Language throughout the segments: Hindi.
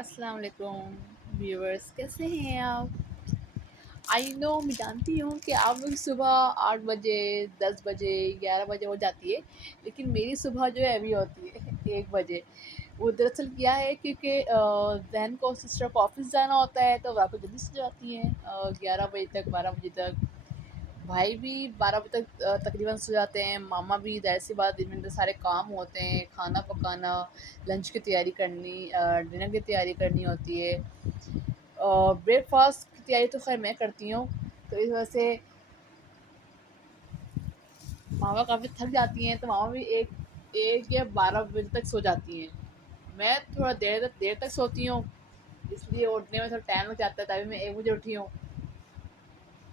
अस्सलाम वालेकुम व्यूअर्स, कैसे हैं आप? आई नो, मैं जानती हूँ कि आप लोग सुबह 8 बजे, 10 बजे, 11 बजे हो जाती है, लेकिन मेरी सुबह जो है अभी होती है 1 बजे। वो दरअसल क्या है, क्योंकि बहन को, सिस्टर को ऑफिस जाना होता है, तो वह को जल्दी सो जाती हैं 11 बजे तक, 12 बजे तक। भाई भी 12 बजे तक तकरीबन सो जाते हैं। मामा भी, ज़ाहिर-सी बात, दिन में इतने सारे काम होते हैं, खाना पकाना, लंच की तैयारी करनी, डिनर की तैयारी करनी होती है। ब्रेकफ़ास्ट की तैयारी तो ख़ैर मैं करती हूँ, तो इस वजह से मामा काफ़ी थक जाती हैं, तो मामा भी 1 या 12 बजे तक सो जाती हैं। मैं थोड़ा देर तक सोती हूँ, इसलिए उठने में थोड़ा टाइम लग जाता है, तभी मैं 1 बजे उठी हूँ।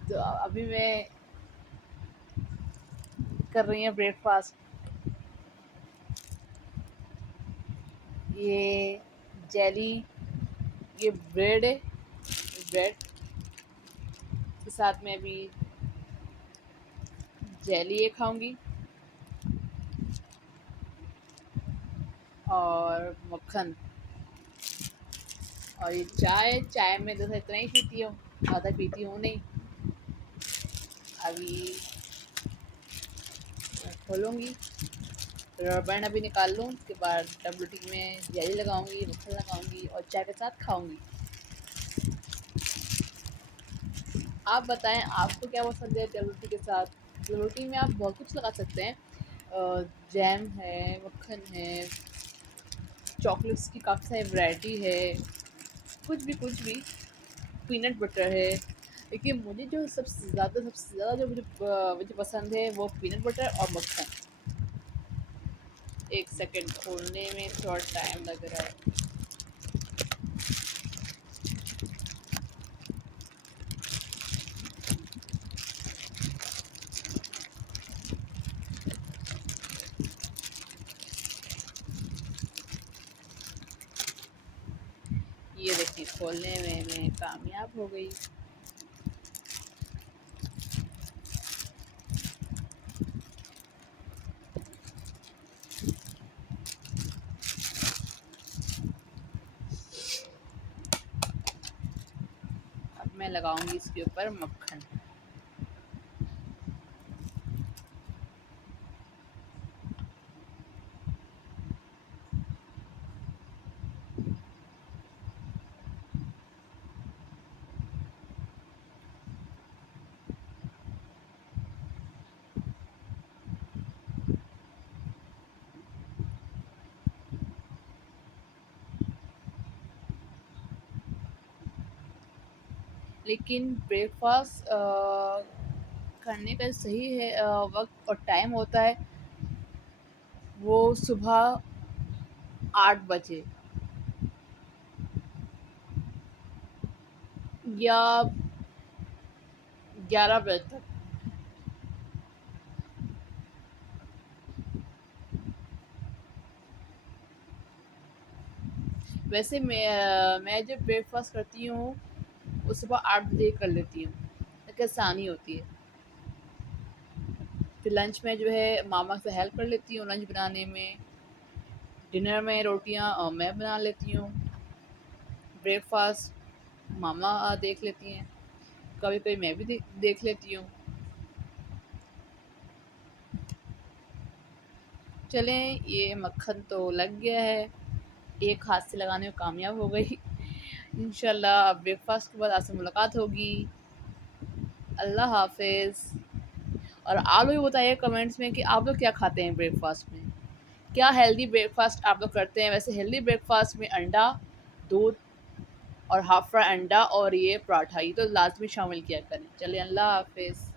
तो अभी मैं कर रही हूँ ब्रेकफ़ास्ट। ये जेली, ये ब्रेड है, ब्रेड के साथ में अभी जेली ये खाऊँगी और मक्खन। और ये चाय में तो इतना ही पीती हूँ, ज़्यादा पीती हूँ नहीं। अभी खोलूँगी, रबर बैंड अभी निकाल लूँ, उसके बाद डब्ल्यूटी में जेली लगाऊँगी, मक्खन लगाऊँगी और चाय के साथ खाऊँगी। आप बताएँ, आपको क्या पसंद है डब्ल्यूटी के साथ? डब्ल्यूटी में आप बहुत कुछ लगा सकते हैं, जैम है, मक्खन है, चॉकलेट्स की काफ़ी सारी वैरायटी है, कुछ भी, पीनट बटर है। लेकिन मुझे जो सबसे ज़्यादा जो मुझे पसंद है, वो पीनट बटर और मक्खन। 1 सेकंड, खोलने में थोड़ा टाइम लग रहा है। ये देखिए, खोलने में मैं कामयाब हो गई। अब मैं लगाऊंगी इसके ऊपर मक्खन। लेकिन ब्रेकफास्ट करने का सही है वक्त और टाइम होता है, वो सुबह 8 बजे या 11 बजे तक। वैसे मैं जब ब्रेकफास्ट करती हूँ, वो सुबह 8 बजे कर लेती हूँ, ताकि आसानी होती है। फिर लंच में जो है मामा से हेल्प कर लेती हूँ लंच बनाने में। डिनर में रोटियाँ मैं बना लेती हूँ। ब्रेकफास्ट मामा देख लेती हैं, कभी कभी मैं भी देख लेती हूँ। चलें, ये मक्खन तो लग गया है, एक हाथ से लगाने में कामयाब हो गई। इंशाल्लाह ब्रेकफास्ट के बाद आपसे मुलाकात होगी। अल्लाह हाफिज़। और आप लोग बताइए कमेंट्स में कि आप लोग क्या खाते हैं ब्रेकफास्ट में, क्या हेल्दी ब्रेकफास्ट आप लोग करते हैं? वैसे हेल्दी ब्रेकफास्ट में अंडा, दूध और हाफ फ्राई अंडा और ये पराठा, ये तो लाजमी शामिल किया करें। चलिए, अल्लाह हाफिज़।